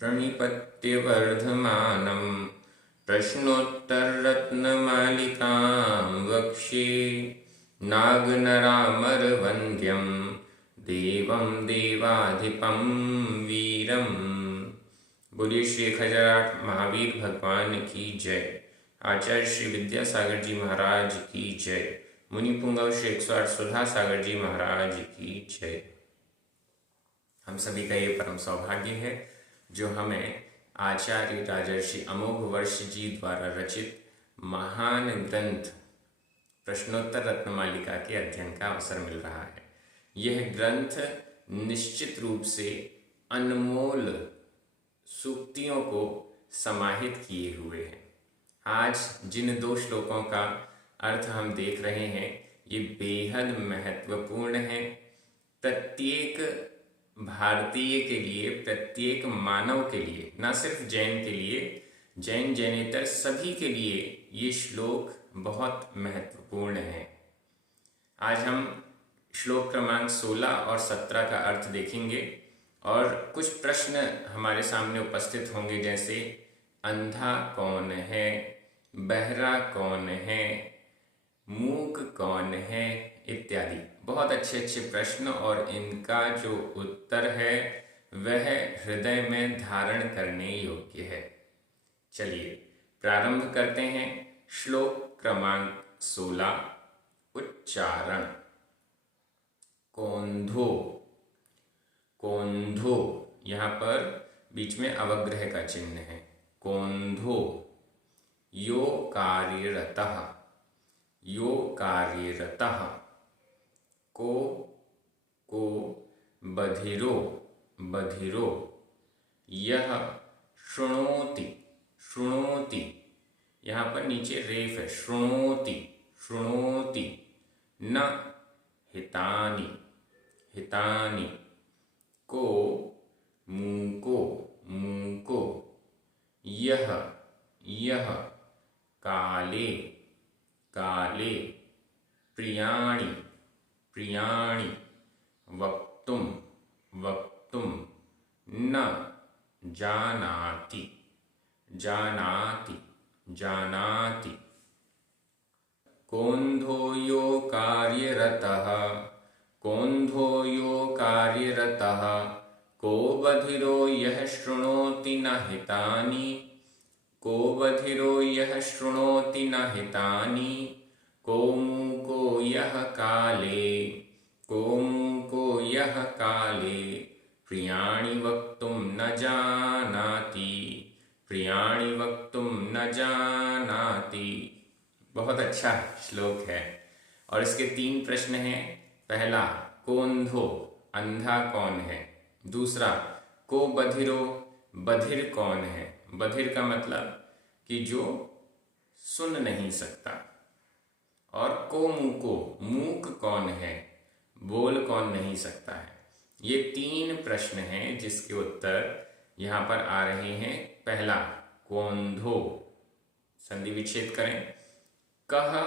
प्रणिपत्यवर्धमानं प्रश्नोत्तररत्नमालिकां वक्ष्ये नागनरामरवन्द्यं देवं देवाधिपं वीरम्। बोलिए श्री 1008 महावीर भगवान की जय। आचार्य श्री विद्यासागर जी महाराज की जय। मुनि पुंगव श्री 108 सुधा सागर जी महाराज की जय। हम सभी का ये परम सौभाग्य है जो हमें आचार्य राजर्षि अमोघ वर्ष जी द्वारा रचित महान ग्रंथ प्रश्नोत्तर रत्नमालिका के अध्ययन का अवसर मिल रहा है। यह ग्रंथ निश्चित रूप से अनमोल सूक्तियों को समाहित किए हुए हैं। आज जिन 2 श्लोकों का अर्थ हम देख रहे हैं ये बेहद महत्वपूर्ण है। प्रत्येक भारतीय के लिए, प्रत्येक मानव के लिए, न सिर्फ जैन के लिए, जैन जैनेतर सभी के लिए ये श्लोक बहुत महत्वपूर्ण है। आज हम श्लोक क्रमांक 16 और 17 का अर्थ देखेंगे और कुछ प्रश्न हमारे सामने उपस्थित होंगे, जैसे अंधा कौन है, बहरा कौन है, मूक कौन है इत्यादि। बहुत अच्छे अच्छे प्रश्न और इनका जो उत्तर है वह हृदय में धारण करने योग्य है। चलिए प्रारंभ करते हैं। श्लोक क्रमांक 16। उच्चारण। कोंधो। कोंधो, यहाँ पर बीच में अवग्रह का चिन्ह है। कोंधो। यो कार्यरतः। यो कार्यरतः। को बधिरो। बधिरो। यह शृणोति। शृणोति, यहाँ पर नीचे रेफ है। शृणोति। शृणोति। न हितानि। हितानि। को मूको। मूको। यह। यह काले। काले। प्रियाणि। प्रियाणि। वक्तुं। वक्तुं। न जानाति। जानाति। जानाति। कोंधो यो कार्यरतः। कोंधो यो कार्यरतः। को बधिरो यः शृणोति न हितानि। को बधिरो यः शृणोति न हितानि। को मूको यः काले। को मूको यः काले। प्रियाणि वक्तुं न जानाति। प्रियाणि वक्तुं न जानाति। बहुत अच्छा श्लोक है और इसके 3 प्रश्न हैं। पहला, कोंधो, अंधा कौन है। दूसरा, को बधिरो, बधिर कौन है। बधिर का मतलब कि जो सुन नहीं सकता। और को मूको, मूक कौन है, बोल कौन नहीं सकता है। ये 3 प्रश्न हैं जिसके उत्तर यहाँ पर आ रहे हैं। पहला, कोंधो, संधि विच्छेद करें। कह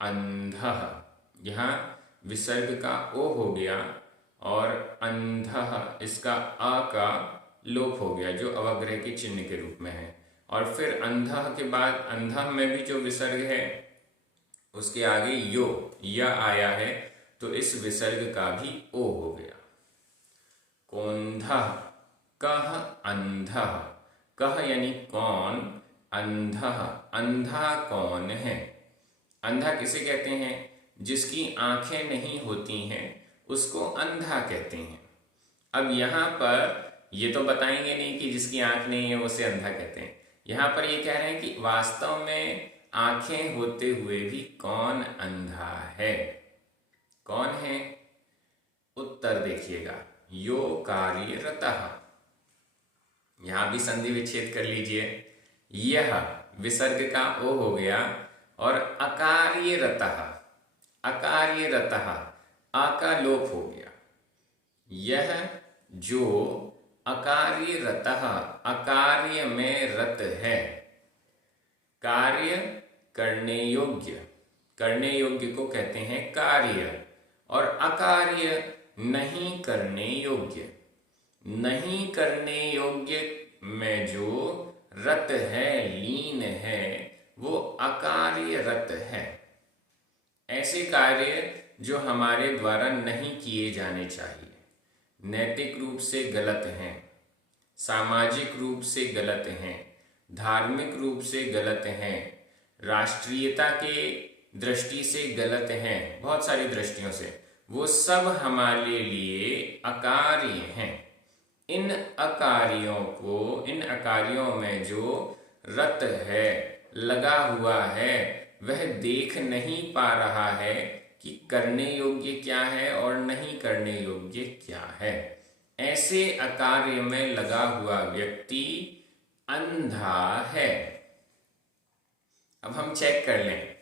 अंधः, यहाँ विसर्ग का ओ हो गया और अंधः इसका अ का लोप हो गया जो अवग्रह के चिन्ह के रूप में है। और फिर अंधः के बाद अंधः में भी जो विसर्ग है उसके आगे यो या आया है तो इस विसर्ग का भी ओ हो गया। कोंधः, कह अंधः। कह यानी कौन, अंधः, अंधा कौन है। अंधा किसे कहते हैं, जिसकी आंखें नहीं होती हैं उसको अंधा कहते हैं। अब यहाँ पर ये तो बताएंगे नहीं कि जिसकी आंख नहीं है उसे अंधा कहते हैं। यहाँ पर ये कह रहे हैं कि वास्तव में आंखें होते हुए भी कौन अंधा है। कौन है, उत्तर देखिएगा। यो कार्यरतः, यहां भी संधि विच्छेद कर लीजिए। यह विसर्ग का ओ हो गया और अकार्यरतः, अकार्यरतः आ का लोप हो गया। यह जो अकार्यरतः, अकार्य में रत है, कार्य करने योग्य, करने योग्य को कहते हैं कार्य, और अकार्य नहीं करने योग्य। नहीं करने योग्य में जो रत है, लीन है, वो अकार्य रत है। ऐसे कार्य जो हमारे द्वारा नहीं किए जाने चाहिए, नैतिक रूप से गलत हैं, सामाजिक रूप से गलत हैं, धार्मिक रूप से गलत हैं, राष्ट्रीयता के दृष्टि से गलत हैं, बहुत सारी दृष्टियों से, वो सब हमारे लिए अकार्य हैं। इन अकार्यों में जो रत है, लगा हुआ है, वह देख नहीं पा रहा है कि करने योग्य क्या है और नहीं करने योग्य क्या है। ऐसे अकार्य में लगा हुआ व्यक्ति अंधा है। अब हम चेक कर लें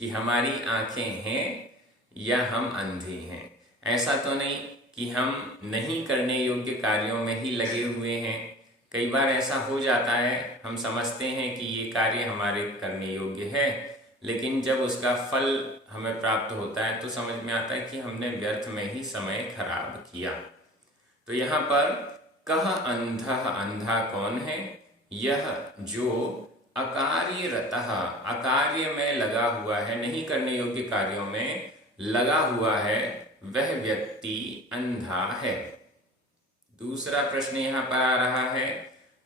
कि हमारी आंखें हैं या हम अंधे हैं। ऐसा तो नहीं कि हम नहीं करने योग्य कार्यों में ही लगे हुए हैं। कई बार ऐसा हो जाता है, हम समझते हैं कि ये कार्य हमारे करने योग्य है, लेकिन जब उसका फल हमें प्राप्त होता है तो समझ में आता है कि हमने व्यर्थ में ही समय खराब किया। तो यहाँ पर कह अंधा, अंधा कौन है? यह जो अकार्यरतः, अकार्य में लगा हुआ है, नहीं करने योग्य कार्यों में लगा हुआ है, वह व्यक्ति अंधा है। दूसरा प्रश्न यहाँ पर आ रहा है,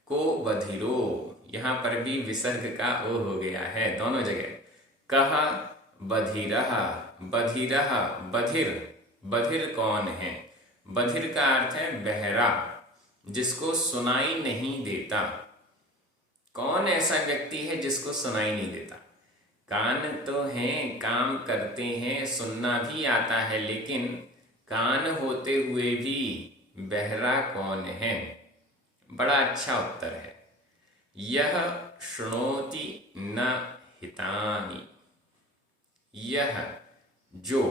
को बधिरो। यहाँ पर भी विसर्ग का ओ हो गया है दोनों जगह। कह बधिरः, बधिरः, बधिर, बधिर कौन है? बधिर का अर्थ है बहरा, जिसको सुनाई नहीं देता। कौन ऐसा व्यक्ति है जिसको सुनाई नहीं देता? कान तो हैं, काम करते हैं, सुनना भी आता है, लेकिन कान होते हुए भी बहरा कौन है? बड़ा अच्छा उत्तर है, यह शृणोति न हितानि। यह जो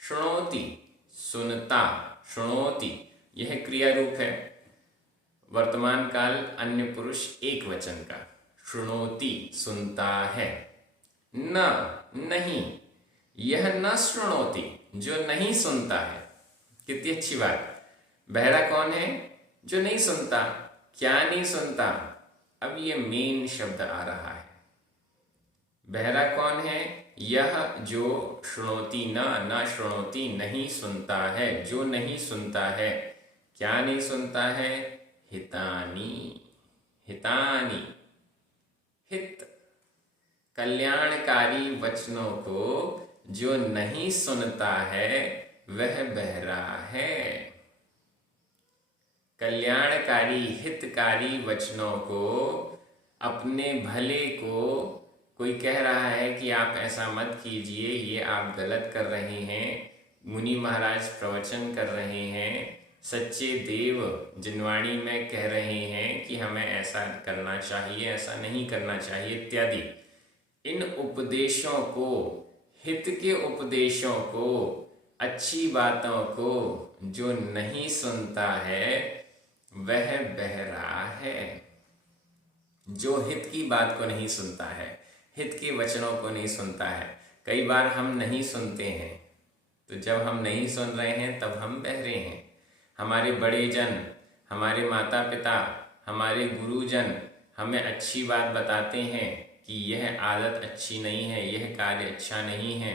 शृणोति, सुनता, शृणोति, यह क्रिया रूप है, वर्तमान काल अन्य पुरुष एक वचन का। शृणोति सुनता है, न नहीं, यह न शृणोति, जो नहीं सुनता है। कितनी अच्छी बात। बहरा कौन है? जो नहीं सुनता। क्या नहीं सुनता? अब ये मेन शब्द आ रहा है। बहरा कौन है? यह जो शृणोति न शृणोति, नहीं सुनता है, जो नहीं सुनता है। क्या नहीं सुनता है? हितानि, हितानि, हित, कल्याणकारी वचनों को जो नहीं सुनता है वह बहरा है। कल्याणकारी, हितकारी वचनों को, अपने भले को, कोई कह रहा है कि आप ऐसा मत कीजिए, ये आप गलत कर रहे हैं, मुनि महाराज प्रवचन कर रहे हैं, सच्चे देव जिनवाणी में कह रहे हैं कि हमें ऐसा करना चाहिए, ऐसा नहीं करना चाहिए इत्यादि। इन उपदेशों को, हित के उपदेशों को, अच्छी बातों को जो नहीं सुनता है वह बहरा है। जो हित की बात को नहीं सुनता है, हित के वचनों को नहीं सुनता है। कई बार हम नहीं सुनते हैं, तो जब हम नहीं सुन रहे हैं तब हम बहरे हैं। हमारे बड़े जन, हमारे माता पिता, हमारे गुरुजन हमें अच्छी बात बताते हैं कि यह आदत अच्छी नहीं है, यह कार्य अच्छा नहीं है,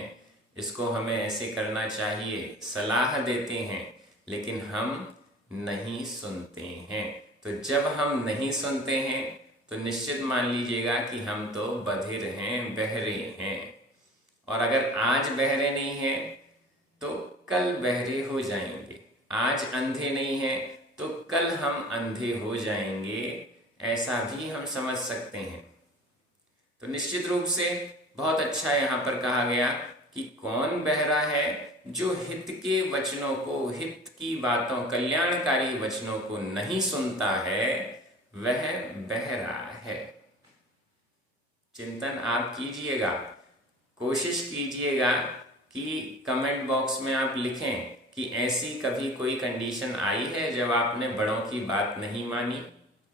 इसको हमें ऐसे करना चाहिए, सलाह देते हैं, लेकिन हम नहीं सुनते हैं। तो जब हम नहीं सुनते हैं तो निश्चित मान लीजिएगा कि हम तो बधिर हैं, बहरे हैं। और अगर आज बहरे नहीं हैं तो कल बहरे हो जाएंगे। आज अंधे नहीं हैं तो कल हम अंधे हो जाएंगे, ऐसा भी हम समझ सकते हैं। तो निश्चित रूप से बहुत अच्छा यहाँ पर कहा गया कि कौन बहरा है? जो हित के वचनों को, हित की बातों, कल्याणकारी वचनों को नहीं सुनता है वह बहरा है। चिंतन आप कीजिएगा, कोशिश कीजिएगा कि कमेंट बॉक्स में आप लिखें कि ऐसी कभी कोई कंडीशन आई है जब आपने बड़ों की बात नहीं मानी,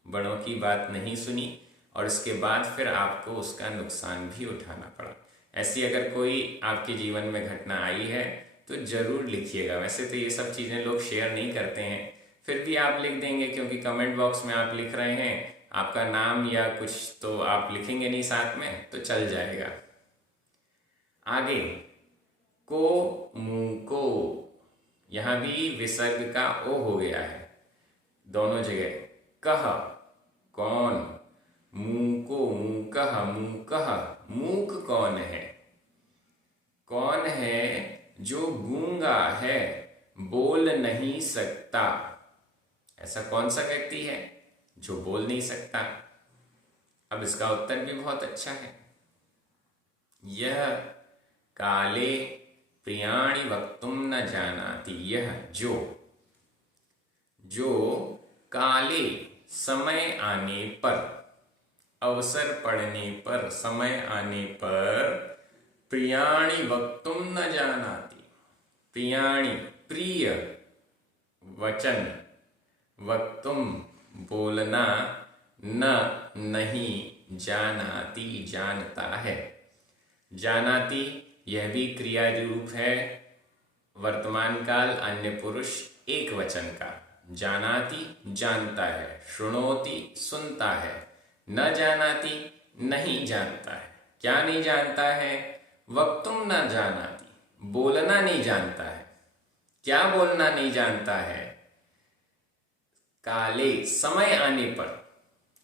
बड़ों की बात नहीं सुनी और इसके बाद फिर आपको उसका नुकसान भी उठाना पड़ा। ऐसी अगर कोई आपके जीवन में घटना आई है तो ज़रूर लिखिएगा। वैसे तो ये सब चीज़ें लोग शेयर नहीं करते हैं, फिर भी आप लिख देंगे, क्योंकि कमेंट बॉक्स में आप लिख रहे हैं, आपका नाम या कुछ तो आप लिखेंगे नहीं साथ में, तो चल जाएगा। आगे को मु को, यहां भी विसर्ग का ओ हो गया है दोनों जगह। कह कौन, मूको मूकह मूकह, मूक कौन है? कौन है जो गूंगा है, बोल नहीं सकता? ऐसा कौन सा व्यक्ति है जो बोल नहीं सकता? अब इसका उत्तर भी बहुत अच्छा है। यह काले प्रियाणि वक्तुम न जानाति, यह जो काले समय आने पर, अवसर पड़ने पर, समय आने पर, प्रियाणि वक्तुम न जानाति, प्रियाणि प्रिय वचन, वक्तुम बोलना, न नहीं, जानाति जानता है। जानाति यह भी क्रिया रूप है, वर्तमान काल अन्य पुरुष एक वचन का। जानाति जानता है, शृणोति सुनता है, न जानाति नहीं जानता है। क्या नहीं जानता है? वक्तुम न जानाति, बोलना नहीं जानता है। क्या बोलना नहीं जानता है? काले समय आने पर,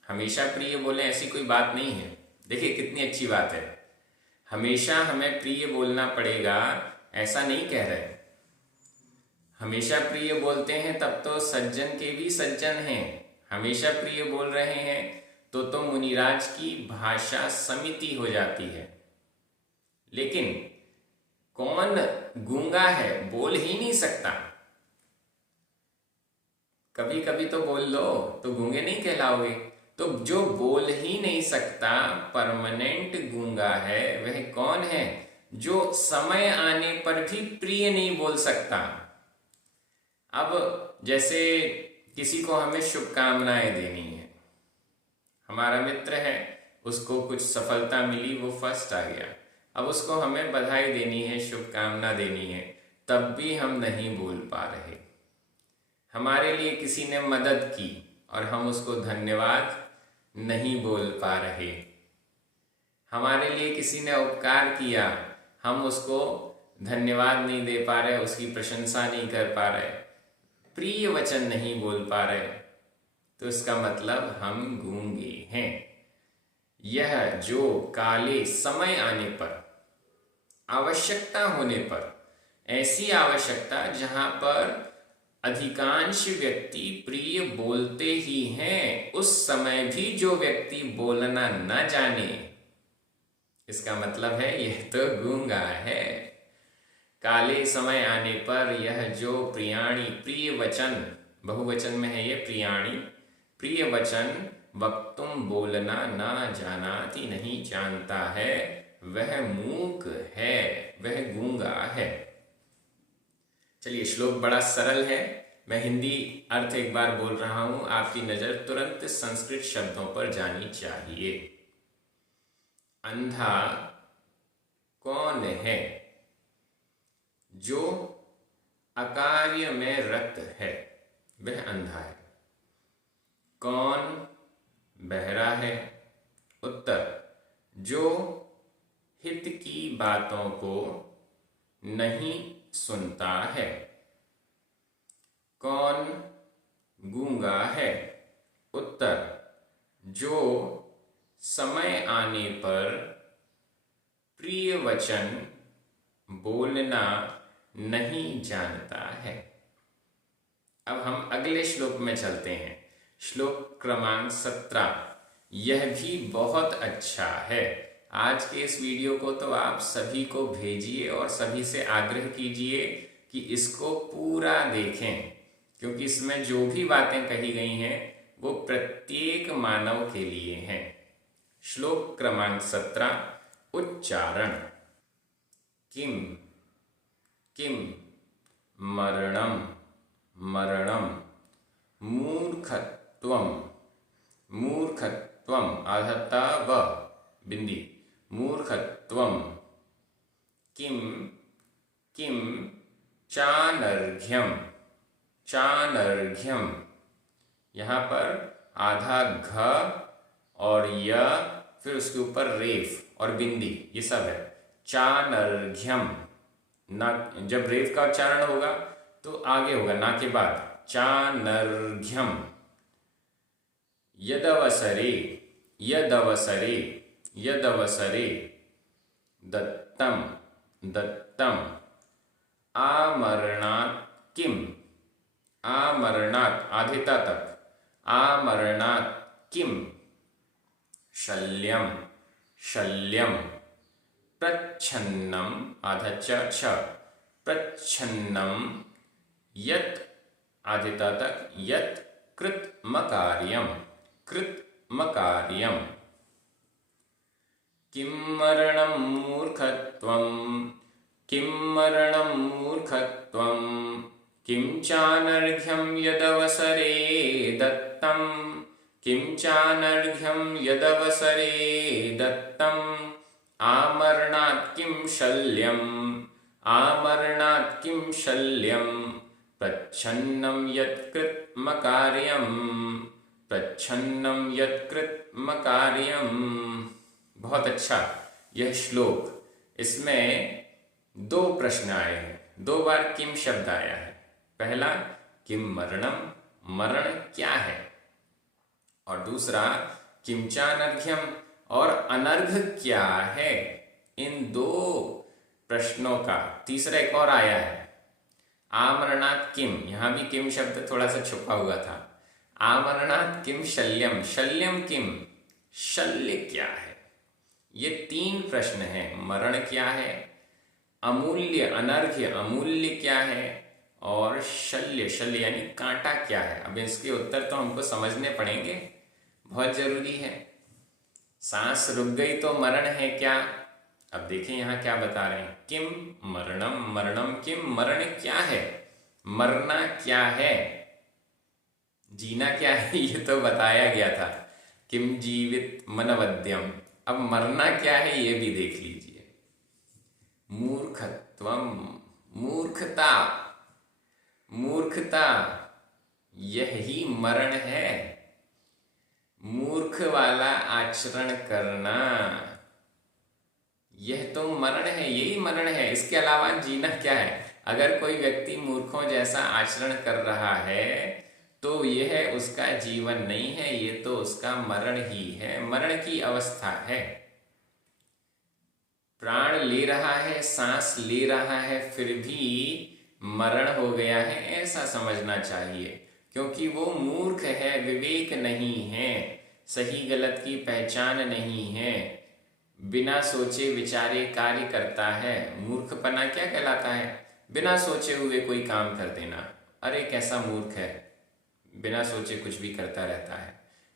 हमेशा प्रिय बोले ऐसी कोई बात नहीं है। देखिए कितनी अच्छी बात है, हमेशा हमें प्रिय बोलना पड़ेगा ऐसा नहीं कह रहे। हमेशा प्रिय बोलते हैं तब तो सज्जन के भी सज्जन हैं। हमेशा प्रिय बोल रहे हैं तो मुनिराज की भाषा समिति हो जाती है। लेकिन कौन गूंगा है, बोल ही नहीं सकता? कभी कभी तो बोल लो तो गूंगे नहीं कहलाओगे। तो जो बोल ही नहीं सकता, परमानेंट गूंगा है, वह कौन है? जो समय आने पर भी प्रिय नहीं बोल सकता। अब जैसे किसी को हमें शुभकामनाएं देनी है, हमारा मित्र है, उसको कुछ सफलता मिली, वो फर्स्ट आ गया, अब उसको हमें बधाई देनी है, शुभकामना देनी है, तब भी हम नहीं बोल पा रहे। हमारे लिए किसी ने मदद की और हम उसको धन्यवाद नहीं बोल पा रहे। हमारे लिए किसी ने उपकार किया, हम उसको धन्यवाद नहीं दे पा रहे, उसकी प्रशंसा नहीं कर पा रहे, प्रिय वचन नहीं बोल पा रहे, तो इसका मतलब हम गूंगे हैं। यह जो काले समय आने पर, आवश्यकता होने पर, ऐसी आवश्यकता जहां पर अधिकांश व्यक्ति प्रिय बोलते ही हैं, उस समय भी जो व्यक्ति बोलना न जाने, इसका मतलब है यह तो गूंगा है। काले समय आने पर यह जो प्रियाणी, प्रिय वचन, बहुवचन में है ये प्रियाणी, प्रिय वचन, वक्तुम बोलना न जानाति नहीं जानता है, वह मूक है, वह गूंगा है। चलिए, श्लोक बड़ा सरल है, मैं हिंदी अर्थ एक बार बोल रहा हूं, आपकी नजर तुरंत संस्कृत शब्दों पर जानी चाहिए। अंधा कौन है? जो अकार्य में रत है, वह अंधा है। कौन बहरा है? उत्तर, जो हित की बातों को नहीं सुनता है। कौन गूंगा है? उत्तर, जो समय आने पर प्रिय वचन बोलना नहीं जानता है। अब हम अगले श्लोक में चलते हैं, श्लोक क्रमांक 17। यह भी बहुत अच्छा है। आज के इस वीडियो को तो आप सभी को भेजिए और सभी से आग्रह कीजिए कि इसको पूरा देखें, क्योंकि इसमें जो भी बातें कही गई हैं वो प्रत्येक मानव के लिए हैं। श्लोक क्रमांक 17, उच्चारण। किम किम मरणम मरणम, मूर्खत्वम मूर्खत्वम, आधा व बिंदी, मूर्खत्वम। किम किम चानर्घ्यम चानर्घ्यम। यहाँ पर आधा घ और य, फिर उसके ऊपर रेफ और बिंदी, ये सब है। चानर्घ्यम। ना, जब रेफ का उच्चारण होगा तो आगे होगा, ना के बाद। चानर्घ्यम। यदवसरे, यदवसरे, यदवसरे। दत्तम, दत्तम। आमरणात् किम, आमरणात् आधिता तक। आमरणात् किम। शल्यम, शल्यम। प्रच्छन्नम आधा छ, प्रच्छन्नम। यत् आधिता तक, यत् कृतमकार्यम, कृतमकार्यम। किं मरणं मूर्खत्वं, किं मरणं मूर्खत्वं। किं चानर्घ्यं यदवसरे दत्तं, किं चानर्घ्यं यदवसरे दत्तं। आमरणात् किं शल्यं, आमरणात् किं शल्यं। प्रच्छन्नं यत्कृतमकार्यं, प्रच्छन्नं यत्कृतमकार्यं। बहुत अच्छा यह श्लोक। इसमें दो प्रश्न आए हैं, दो बार किम शब्द आया है। पहला किम मरणम, मरण क्या है, और दूसरा किंचानर्घ्यम, और अनर्घ क्या है। इन दो प्रश्नों का तीसरा एक और आया है, आमरणात् किम। यहां भी किम शब्द थोड़ा सा छुपा हुआ था। आमरणात् किम शल्यम, शल्यम किम, शल्य क्या है। ये तीन प्रश्न हैं। मरण क्या है, अमूल्य अनर्घ्य अमूल्य क्या है, और शल्य, शल्य यानी कांटा क्या है। अब इसके उत्तर तो हमको समझने पड़ेंगे, बहुत जरूरी है। सांस रुक गई तो मरण है क्या। अब देखिए यहाँ क्या बता रहे हैं, किम मरणम, मरणम किम, मरण क्या है, मरना क्या है, जीना क्या है, ये तो बताया गया था। किम जीवित मनवद्यम। अब मरना क्या है ये भी देख लीजिए। मूर्खत्वम, मूर्खता, मूर्खता यही मरण है। मूर्ख वाला आचरण करना, यह तो मरण है, यही मरण है। इसके अलावा जीना क्या है। अगर कोई व्यक्ति मूर्खों जैसा आचरण कर रहा है तो यह उसका जीवन नहीं है, ये तो उसका मरण ही है, मरण की अवस्था है। प्राण ले रहा है, सांस ले रहा है, फिर भी मरण हो गया है, ऐसा समझना चाहिए। क्योंकि वो मूर्ख है, विवेक नहीं है, सही गलत की पहचान नहीं है, बिना सोचे विचारे कार्य करता है। मूर्खपना क्या कहलाता है, बिना सोचे हुए कोई काम कर देना। अरे कैसा मूर्ख है, बिना सोचे कुछ भी करता रहता है,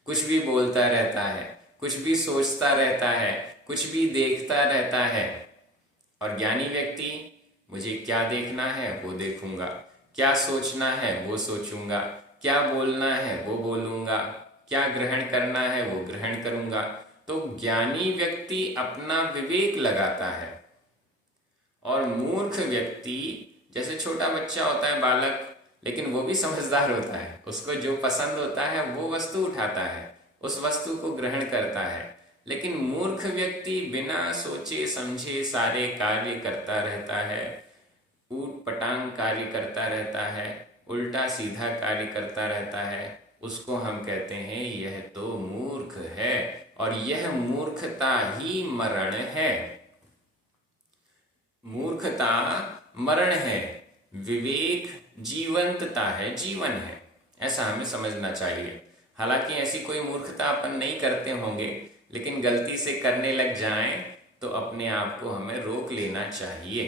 कुछ भी बोलता रहता है, कुछ भी सोचता रहता है, कुछ भी देखता रहता है। और ज्ञानी व्यक्ति, मुझे क्या देखना है वो देखूंगा, क्या सोचना है वो सोचूंगा, क्या बोलना है वो बोलूंगा, क्या ग्रहण करना है वो ग्रहण करूंगा। तो ज्ञानी व्यक्ति अपना विवेक लगाता है। और मूर्ख व्यक्ति, जैसे छोटा बच्चा होता है, बालक, लेकिन वो भी समझदार होता है, उसको जो पसंद होता है वो वस्तु उठाता है, उस वस्तु को ग्रहण करता है। लेकिन मूर्ख व्यक्ति बिना सोचे समझे सारे कार्य करता रहता है, ऊट पटांग कार्य करता रहता है, उल्टा सीधा कार्य करता रहता है। उसको हम कहते हैं यह तो मूर्ख है, और यह मूर्खता ही मरण है। मूर्खता मरण है, विवेक जीवंतता है, जीवन है, ऐसा हमें समझना चाहिए। हालांकि ऐसी कोई मूर्खता अपन नहीं करते होंगे, लेकिन गलती से करने लग जाएं तो अपने आप को हमें रोक लेना चाहिए।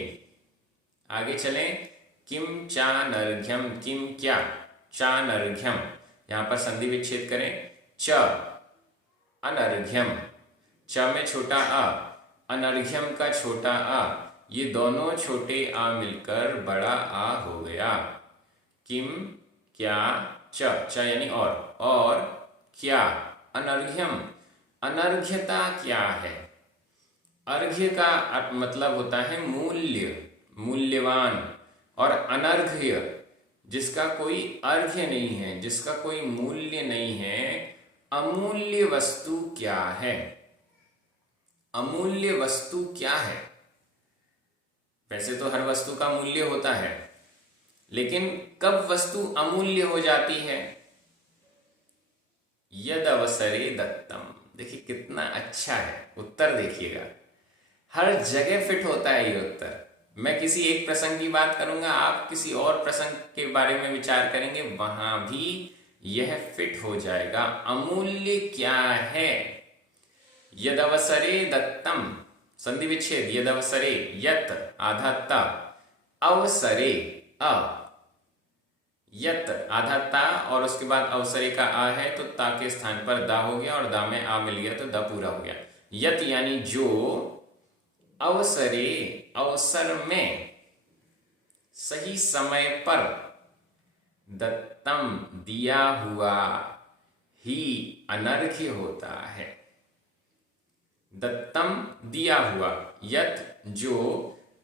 आगे चलें। किम चानर्घ्यम, किम क्या, चानर्घ्यम। यहां पर संधि विच्छेद करें। च अनर्घ्यम, च में छोटा अ, अनर्घ्यम का छोटा अ, ये दोनों छोटे आ मिलकर बड़ा आ हो गया। किम क्या, च यानी और क्या, अनर्घ्यम, अनर्घ्यता क्या है। अर्घ्य का मतलब होता है मूल्य, मूल्यवान, और अनर्घ्य जिसका कोई अर्थ नहीं है, जिसका कोई मूल्य नहीं है, अमूल्य वस्तु क्या है? अमूल्य वस्तु क्या है? वैसे तो हर वस्तु का मूल्य होता है, लेकिन कब वस्तु अमूल्य हो जाती है? यद अवसरे दत्तम। देखिए कितना अच्छा है उत्तर, देखिएगा हर जगह फिट होता है ये उत्तर। मैं किसी एक प्रसंग की बात करूंगा, आप किसी और प्रसंग के बारे में विचार करेंगे, वहां भी यह फिट हो जाएगा। अमूल्य क्या है? यद अवसरे दत्तम, संधि विच्छेद, यद अवसरे, यत आधा ता, अवसरे अ, यत आधा ता और उसके बाद अवसरे का आ है तो ता के स्थान पर दा हो गया और दा में आ मिल गया तो दा पूरा हो गया। यत यानी जो, अवसरे अवसर में, सही समय पर, दत्तम दिया हुआ ही अनर्घ्य होता है। दत्तम दिया हुआ, यत जो,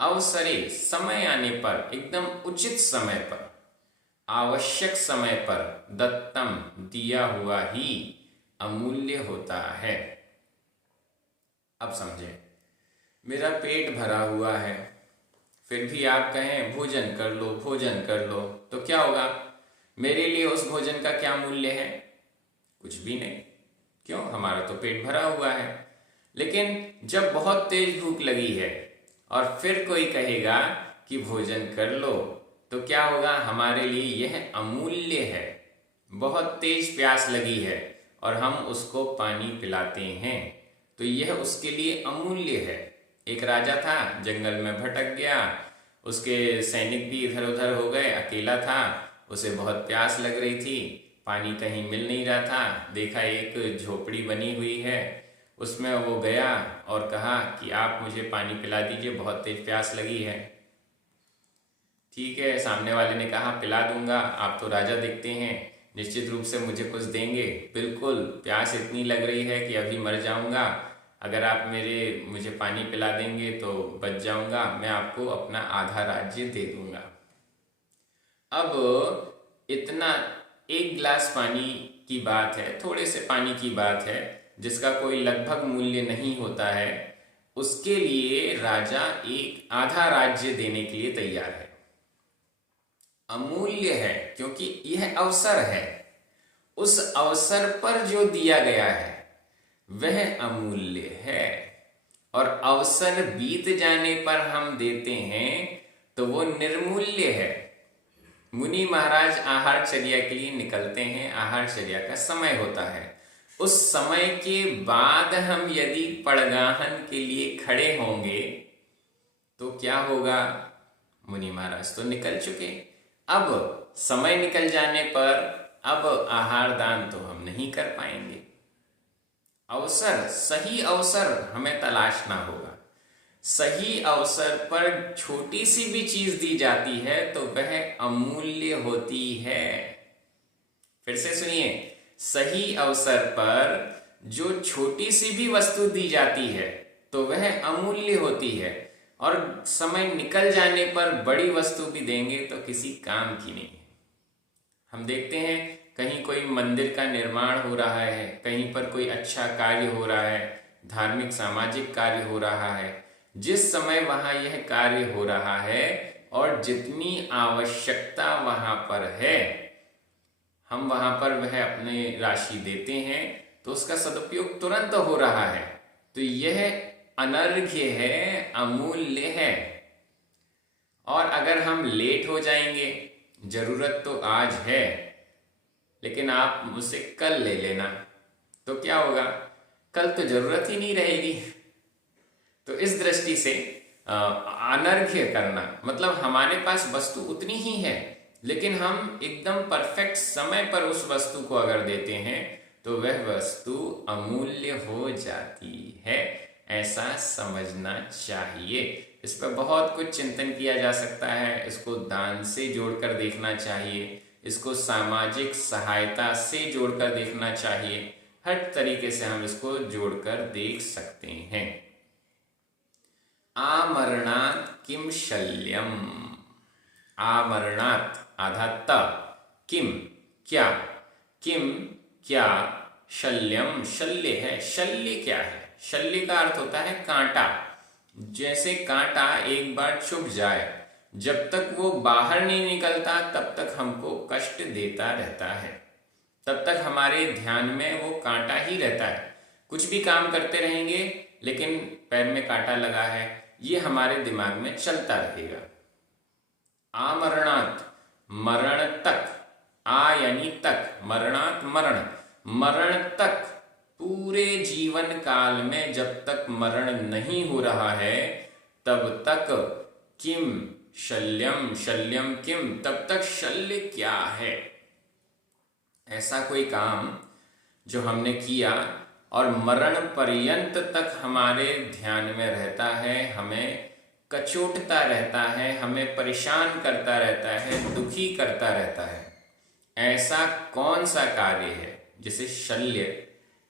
अवसरे समय आने पर, एकदम उचित समय पर, आवश्यक समय पर, दत्तम दिया हुआ ही अमूल्य होता है। अब समझें, मेरा पेट भरा हुआ है, फिर भी आप कहें भोजन कर लो, भोजन कर लो, तो क्या होगा? मेरे लिए उस भोजन का क्या मूल्य है? कुछ भी नहीं। क्यों? हमारा तो पेट भरा हुआ है। लेकिन जब बहुत तेज भूख लगी है और फिर कोई कहेगा कि भोजन कर लो, तो क्या होगा? हमारे लिए यह अमूल्य है। बहुत तेज प्यास लगी है और हम उसको पानी पिलाते हैं, तो यह उसके लिए अमूल्य है। एक राजा था, जंगल में भटक गया, उसके सैनिक भी इधर उधर हो गए, अकेला था, उसे बहुत प्यास लग रही थी, पानी कहीं मिल नहीं रहा था। देखा एक झोपड़ी बनी हुई है, उसमें वो गया और कहा कि आप मुझे पानी पिला दीजिए, बहुत तेज प्यास लगी है। ठीक है, सामने वाले ने कहा पिला दूंगा, आप तो राजा दिखते हैं, निश्चित रूप से मुझे कुछ देंगे। बिल्कुल, प्यास इतनी लग रही है कि अभी मर जाऊंगा, अगर आप मुझे पानी पिला देंगे तो बच जाऊंगा, मैं आपको अपना आधा राज्य दे दूंगा। अब इतना, एक गिलास पानी की बात है, थोड़े से पानी की बात है, जिसका कोई लगभग मूल्य नहीं होता है, उसके लिए राजा एक आधा राज्य देने के लिए तैयार है। अमूल्य है क्योंकि यह अवसर है, उस अवसर पर जो दिया गया है वह अमूल्य है, और अवसर बीत जाने पर हम देते हैं तो वो निर्मूल्य है। मुनि महाराज आहारचर्या के लिए निकलते हैं, आहारचर्या का समय होता है, उस समय के बाद हम यदि पड़गाहन के लिए खड़े होंगे तो क्या होगा? मुनि महाराज तो निकल चुके, अब समय निकल जाने पर अब आहार दान तो हम नहीं कर पाएंगे। अवसर, सही अवसर हमें तलाशना होगा। सही अवसर पर छोटी सी भी चीज दी जाती है तो वह अमूल्य होती है। फिर से सुनिए, सही अवसर पर जो छोटी सी भी वस्तु दी जाती है तो वह अमूल्य होती है, और समय निकल जाने पर बड़ी वस्तु भी देंगे तो किसी काम की नहीं है। हम देखते हैं कहीं कोई मंदिर का निर्माण हो रहा है, कहीं पर कोई अच्छा कार्य हो रहा है, धार्मिक सामाजिक कार्य हो रहा है, जिस समय वहां यह कार्य हो रहा है और जितनी आवश्यकता वहां पर है, हम वहां पर वह अपनी राशि देते हैं तो उसका सदुपयोग तुरंत हो रहा है, तो यह अनर्घ्य है, अमूल्य है। और अगर हम लेट हो जाएंगे, जरूरत तो आज है लेकिन आप मुझसे कल ले लेना, तो क्या होगा? कल तो जरूरत ही नहीं रहेगी। तो इस दृष्टि से अनर्घ्य करना मतलब हमारे पास वस्तु उतनी ही है, लेकिन हम एकदम परफेक्ट समय पर उस वस्तु को अगर देते हैं तो वह वस्तु अमूल्य हो जाती है, ऐसा समझना चाहिए। इस पर बहुत कुछ चिंतन किया जा सकता है, इसको दान से जोड़कर देखना चाहिए, इसको सामाजिक सहायता से जोड़कर देखना चाहिए, हर तरीके से हम इसको जोड़कर देख सकते हैं। आमरणात् किम शल्यम, आमरणात् आधा त, किम क्या, किम क्या, शल्यम शल्य है। शल्य क्या है? शल्य का अर्थ होता है कांटा। जैसे कांटा एक बार चुभ जाए, जब तक वो बाहर नहीं निकलता तब तक हमको कष्ट देता रहता है, तब तक हमारे ध्यान में वो कांटा ही रहता है। कुछ भी काम करते रहेंगे लेकिन पैर में कांटा लगा है, ये हमारे दिमाग में चलता रहेगा। आमरणात्, मरण तक, आ यानी तक, मरणात् मरण, मरण तक, पूरे जीवन काल में जब तक मरण नहीं हो रहा है तब तक किम शल्यम, शल्यम किम, तब तक शल्य क्या है। ऐसा कोई काम जो हमने किया और मरण पर्यंत तक हमारे ध्यान में रहता है, हमें कचोटता रहता है, हमें परेशान करता रहता है, दुखी करता रहता है, ऐसा कौन सा कार्य है जिसे शल्य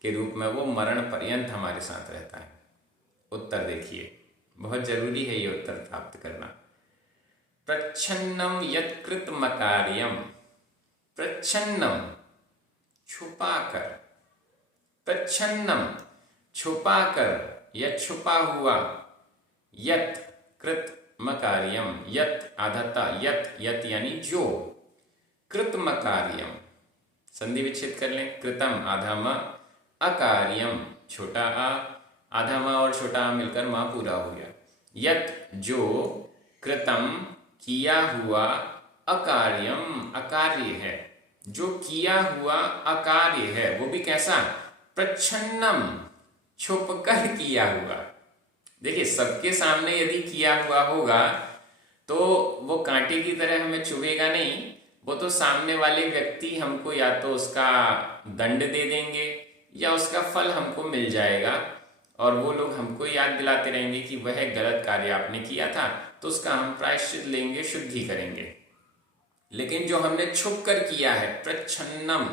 के रूप में वो मरण पर्यंत हमारे साथ रहता है? उत्तर देखिए, बहुत जरूरी है ये उत्तर प्राप्त करना। प्रच्छन्नम यत्कृतमकार्यम, प्रच्छन्नम छुपाकर, प्रच्छन्नम छुपाकर या छुपा हुआ, यत् कृतमकार्यम, यत् आधाता, यत् यत् यानी जो, कृतमकार्यम संधि विच्छेद कर लें, कृतम आधा म, अकार्यम छोटा आ, आधा म और छोटा आ मिलकर मां पूरा हो गया। यत् जो, कृतम किया हुआ, अकार्यम अकार्य है, जो किया हुआ अकार्य है वो भी कैसा? प्रच्छन्नम छुपकर किया हुआ। देखिए, सबके सामने यदि किया हुआ होगा तो वो कांटे की तरह हमें चुभेगा नहीं, वो तो सामने वाले व्यक्ति हमको या तो उसका दंड दे देंगे या उसका फल हमको मिल जाएगा, और वो लोग हमको याद दिलाते रहेंगे कि वह गलत कार्य आपने किया था, तो उसका हम प्रायश्चित लेंगे, शुद्धि करेंगे। लेकिन जो हमने छुप कर किया है, प्रच्छन्नम,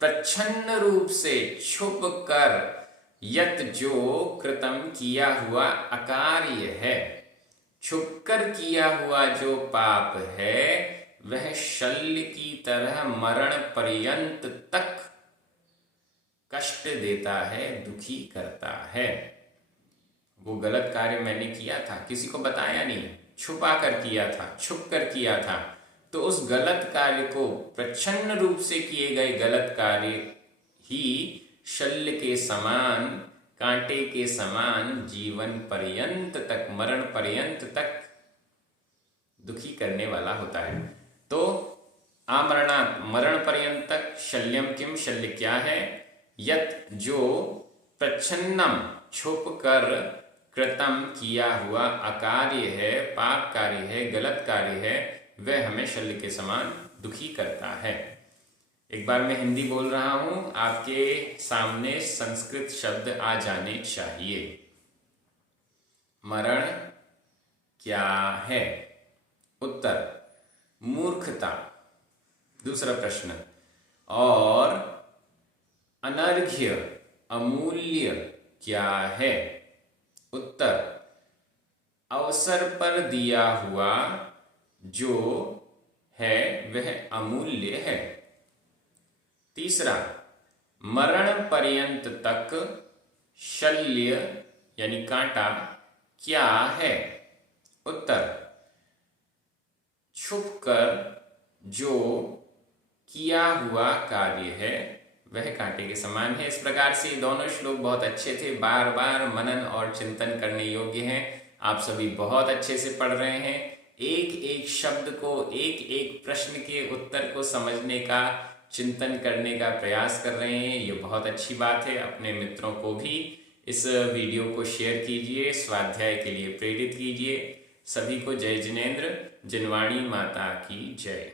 प्रच्छन्न रूप से छुप कर, यत जो कृतम किया हुआ अकार्य है, छुपकर किया हुआ जो पाप है वह शल्य की तरह मरण पर्यंत तक कष्ट देता है, दुखी करता है। वो गलत कार्य मैंने किया था, किसी को बताया नहीं, छुपा कर किया था, छुप कर किया था, तो उस गलत कार्य को, प्रच्छन्न रूप से किए गए गलत कार्य ही शल्य के समान, कांटे के समान जीवन पर्यंत तक, मरण पर्यंत तक दुखी करने वाला होता है। तो आमरणात् मरण पर्यंत तक, शल्यम किम शल्य क्या है? यत जो प्रच्छन्नम छुप कर, कृतम किया हुआ अकार्य है, पाप कार्य है, गलत कार्य है, वह हमें शल्य के समान दुखी करता है। एक बार मैं हिंदी बोल रहा हूं, आपके सामने संस्कृत शब्द आ जाने चाहिए। मरण क्या है? उत्तर मूर्खता। दूसरा प्रश्न, और अनर्घ्य अमूल्य क्या है? उत्तर अवसर पर दिया हुआ जो है वह अमूल्य है। तीसरा, मरण पर्यंत तक शल्य यानी कांटा क्या है? उत्तर छुपकर जो किया हुआ कार्य है वह कांटे के समान है। इस प्रकार से दोनों श्लोक बहुत अच्छे थे, बार बार मनन और चिंतन करने योग्य हैं। आप सभी बहुत अच्छे से पढ़ रहे हैं, एक एक शब्द को, एक एक प्रश्न के उत्तर को समझने का, चिंतन करने का प्रयास कर रहे हैं। ये बहुत अच्छी बात है। अपने मित्रों को भी इस वीडियो को शेयर कीजिए, स्वाध्याय के लिए प्रेरित कीजिए। सभी को जय जिनेंद्र। जिनवाणी माता की जय।